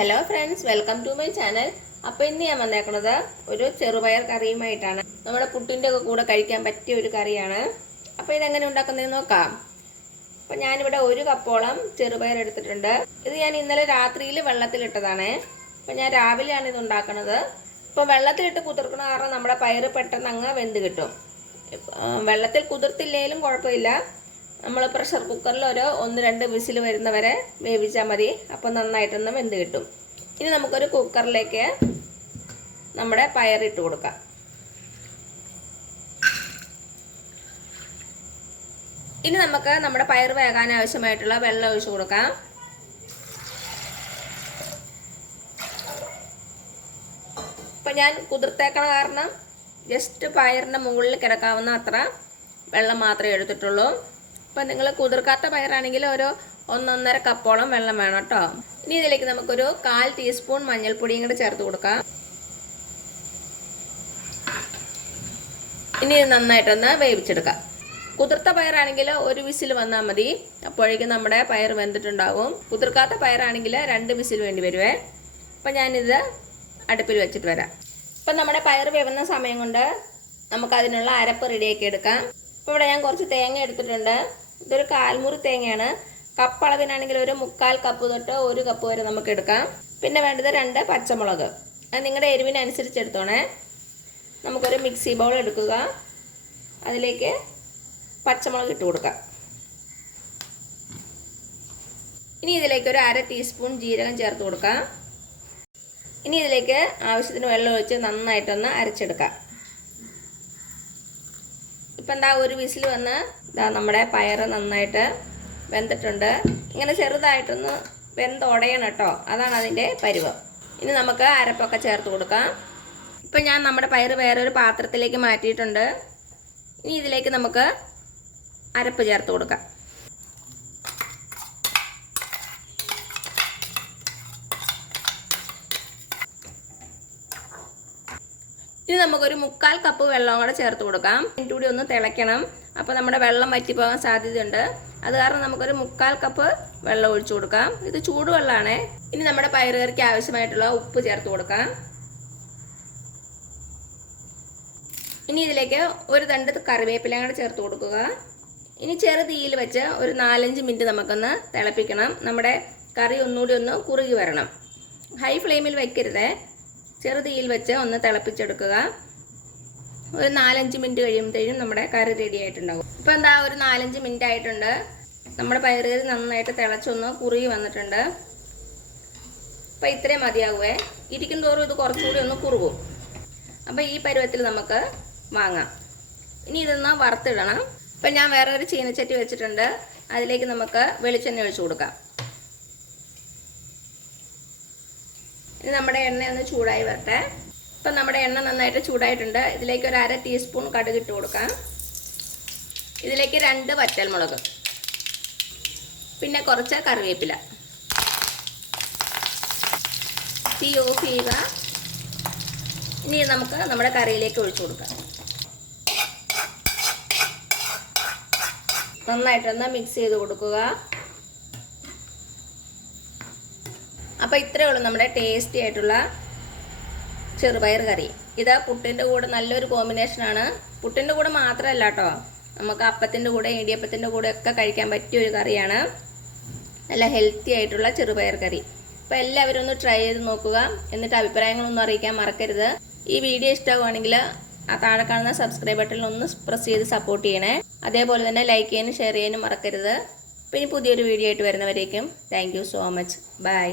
Hello friends, welcome to my channel. അപ്പോൾ ഇന്ന് ഞാൻ വന്നേക്കുന്നത് ഒരു ചെറുപയർ കറിയുമായിട്ടാണ്. നമ്മുടെ പുട്ടിൻ്റെ ഒക്കെ കൂടെ കഴിക്കാൻ പറ്റിയ ഒരു കറിയാണ്. അപ്പോൾ ഇതെങ്ങനെ ഉണ്ടാക്കുന്നതെന്ന് നോക്കാം. അപ്പോൾ ഞാനിവിടെ 1 കപ്പോളം ചെറുപയർ എടുത്തിട്ടുണ്ട്. ഇത് ഞാൻ ഇന്നലെ രാത്രിയിൽ വെള്ളത്തിലിട്ടതാണ്. അപ്പോൾ ഞാൻ രാവിലെയാണ് ഇത് ഉണ്ടാക്കുന്നത്. ഇപ്പോൾ വെള്ളത്തിലിട്ട് കുതിർക്കുന്ന കാരണം നമ്മുടെ പയർ പെട്ടെന്ന് അങ്ങ് വെന്ത് കിട്ടും. വെള്ളത്തിൽ കുതിർത്തില്ലെങ്കിലും കുഴപ്പമില്ല. നമ്മൾ പ്രഷർ കുക്കറിൽ ഒരു 1-2 വിസിൽ വരുന്നവരെ വേവിച്ചാൽ മതി. അപ്പോൾ നന്നായിട്ടൊന്ന് വെന്ത് കിട്ടും. ഇനി നമുക്കൊരു കുക്കറിലേക്ക് നമ്മുടെ പയറിട്ട് കൊടുക്കാം. ഇനി നമുക്ക് നമ്മുടെ പയർ വേകാൻ ആവശ്യമായിട്ടുള്ള വെള്ളം ഒഴിച്ചു കൊടുക്കാം. ഇപ്പം ഞാൻ കുതിർത്തേക്കണ കാരണം ജസ്റ്റ് പയറിൻ്റെ മുകളിൽ കിടക്കാവുന്ന അത്ര വെള്ളം മാത്രമേ എടുത്തിട്ടുള്ളൂ. അപ്പം നിങ്ങൾ കുതിർക്കാത്ത പയറാണെങ്കിൽ ഒരു 1-1.5 കപ്പോളം വെള്ളം വേണം കേട്ടോ. ഇനി ഇതിലേക്ക് നമുക്കൊരു 1/4 ടീസ്പൂൺ മഞ്ഞൾപ്പൊടിയും കൂടെ ചേർത്ത് കൊടുക്കാം. ഇനി ഇത് നന്നായിട്ടൊന്ന് വേവിച്ചെടുക്കാം. കുതിർത്ത പയറാണെങ്കിൽ 1 വിസിൽ വന്നാൽ മതി. അപ്പോഴേക്കും നമ്മുടെ പയർ വെന്തിട്ടുണ്ടാവും. കുതിർക്കാത്ത പയറാണെങ്കിൽ 2 വിസിൽ വേണ്ടി വരുവേ. അപ്പം ഞാനിത് അടുപ്പിൽ വെച്ചിട്ട് വരാം. ഇപ്പം നമ്മുടെ പയർ വേവുന്ന സമയം കൊണ്ട് നമുക്കതിനുള്ള അരപ്പ് റെഡിയാക്കി എടുക്കാം. ഇപ്പോൾ ഇവിടെ ഞാൻ കുറച്ച് തേങ്ങ എടുത്തിട്ടുണ്ട്. ഇതൊരു 1/4 മുറി തേങ്ങയാണ്. കപ്പ് അളവിനാണെങ്കിൽ ഒരു 1/4 കപ്പ് തൊട്ട് 1 കപ്പ് വരെ നമുക്ക് എടുക്കാം. പിന്നെ വേണ്ടത് 2 പച്ചമുളക്. അത് നിങ്ങളുടെ എരിവിനനുസരിച്ച് എടുത്തോണേ. നമുക്കൊരു മിക്സി ബൗൾ എടുക്കുക. അതിലേക്ക് പച്ചമുളക് ഇട്ട് കൊടുക്കാം. ഇനി ഇതിലേക്ക് ഒരു 1/2 ടീസ്പൂൺ ജീരകം ചേർത്ത് കൊടുക്കാം. ഇനി ഇതിലേക്ക് ആവശ്യത്തിന് വെള്ളം ഒഴിച്ച് നന്നായിട്ടൊന്ന് അരച്ചെടുക്കാം. ഇപ്പം എന്താ ഒരു വിസിൽ വന്ന് നമ്മുടെ പയർ നന്നായിട്ട് വെന്തിട്ടുണ്ട്. ഇങ്ങനെ ചെറുതായിട്ടൊന്ന് വെന്തുടയണം കേട്ടോ. അതാണ് അതിൻ്റെ പരുവം. ഇനി നമുക്ക് അരപ്പൊക്കെ ചേർത്ത് കൊടുക്കാം. ഇപ്പം ഞാൻ നമ്മുടെ പയർ വേറൊരു പാത്രത്തിലേക്ക് മാറ്റിയിട്ടുണ്ട്. ഇനി ഇതിലേക്ക് നമുക്ക് അരപ്പ് ചേർത്ത് കൊടുക്കാം. ഇനി നമുക്കൊരു 1/4 കപ്പ് വെള്ളം കൂടെ ചേർത്ത് കൊടുക്കാം. ഇതിൻ്റെ കൂടി ഒന്ന് തിളയ്ക്കണം. അപ്പോൾ നമ്മുടെ വെള്ളം വറ്റിപ്പോകാൻ സാധ്യതയുണ്ട്. അത് കാരണം നമുക്കൊരു 1/4 കപ്പ് വെള്ളം ഒഴിച്ചു കൊടുക്കാം. ഇത് ചൂടുവെള്ളമാണ്. ഇനി നമ്മുടെ പയറ് കറിക്ക് ആവശ്യമായിട്ടുള്ള ഉപ്പ് ചേർത്ത് കൊടുക്കാം. ഇനി ഇതിലേക്ക് ഒരു തണ്ട് കറിവേപ്പില കൂടെ ചേർത്ത് കൊടുക്കുക. ഇനി ചെറു തീയിൽ വെച്ച് ഒരു 4-5 മിനിറ്റ് നമുക്കൊന്ന് തിളപ്പിക്കണം. നമ്മുടെ കറി ഒന്നുകൂടി ഒന്ന് കുറുകി വരണം. ഹൈ ഫ്ലെയിമിൽ വയ്ക്കരുതേ. ചെറുതീയിൽ വെച്ച് ഒന്ന് തിളപ്പിച്ചെടുക്കുക. ഒരു 4-5 മിനിറ്റ് കഴിയുമ്പോഴത്തേക്കും നമ്മുടെ കറി റെഡി ആയിട്ടുണ്ടാകും. ഇപ്പോൾ എന്താ ഒരു 4-5 മിനിറ്റ് ആയിട്ടുണ്ട്. നമ്മുടെ പയറുകറി നന്നായിട്ട് തിളച്ചൊന്ന് കുറുകി വന്നിട്ടുണ്ട്. അപ്പോൾ ഇത്രയും മതിയാകുവേ. ഇരിക്കും തോറും ഇത് കുറച്ചുകൂടി ഒന്ന് കുറുകും. അപ്പോൾ ഈ പരുവത്തിൽ നമുക്ക് വാങ്ങാം. ഇനി ഇതൊന്ന് വറുത്തിടണം. ഇപ്പം ഞാൻ വേറെ ഒരു ചീനച്ചട്ടി വെച്ചിട്ടുണ്ട്. അതിലേക്ക് നമുക്ക് വെളിച്ചെണ്ണ ഒഴിച്ചു കൊടുക്കാം. ഇനി നമ്മുടെ എണ്ണ ഒന്ന് ചൂടായി വരട്ടെ. ഇപ്പം നമ്മുടെ എണ്ണ നന്നായിട്ട് ചൂടായിട്ടുണ്ട്. ഇതിലേക്ക് ഒരു 1/2 ടീസ്പൂൺ കടുക് ഇട്ട് കൊടുക്കാം. ഇതിലേക്ക് 2 വറ്റൽമുളക്, പിന്നെ കുറച്ച് കറിവേപ്പില. തീ ഓഫ് ചെയ്യുക. ഇനി നമുക്ക് നമ്മുടെ കറിയിലേക്ക് ഒഴിച്ചു കൊടുക്കാം. നന്നായിട്ടൊന്ന് മിക്സ് ചെയ്ത് കൊടുക്കുക. അപ്പോൾ ഇത്രയേ ഉള്ളൂ നമ്മുടെ ടേസ്റ്റി ആയിട്ടുള്ള ചെറുപയർ കറി. ഇത് പുട്ടിൻ്റെ കൂടെ നല്ലൊരു കോമ്പിനേഷനാണ്. പുട്ടിൻ്റെ കൂടെ മാത്രമല്ല കേട്ടോ, നമുക്ക് അപ്പത്തിൻ്റെ കൂടെ ഇടിയപ്പത്തിൻ്റെ കൂടെ ഒക്കെ കഴിക്കാൻ പറ്റിയ ഒരു കറിയാണ്. നല്ല ഹെൽത്തി ആയിട്ടുള്ള ചെറുപയർ കറി. അപ്പോൾ എല്ലാവരും ഒന്ന് ട്രൈ ചെയ്ത് നോക്കുക. എന്നിട്ട് അഭിപ്രായങ്ങളൊന്നും അറിയിക്കാൻ മറക്കരുത്. ഈ വീഡിയോ ഇഷ്ടമാവുകയാണെങ്കിൽ ആ താഴെ കാണുന്ന സബ്സ്ക്രൈബ് ബട്ടണിൽ ഒന്ന് പ്രസ് ചെയ്ത് സപ്പോർട്ട് ചെയ്യണേ. അതേപോലെ തന്നെ ലൈക്ക് ചെയ്യാനും ഷെയർ ചെയ്യാനും മറക്കരുത്. അപ്പോൾ ഇനി പുതിയൊരു വീഡിയോ ആയിട്ട് വരുന്നവരേക്കും thank you so much. By.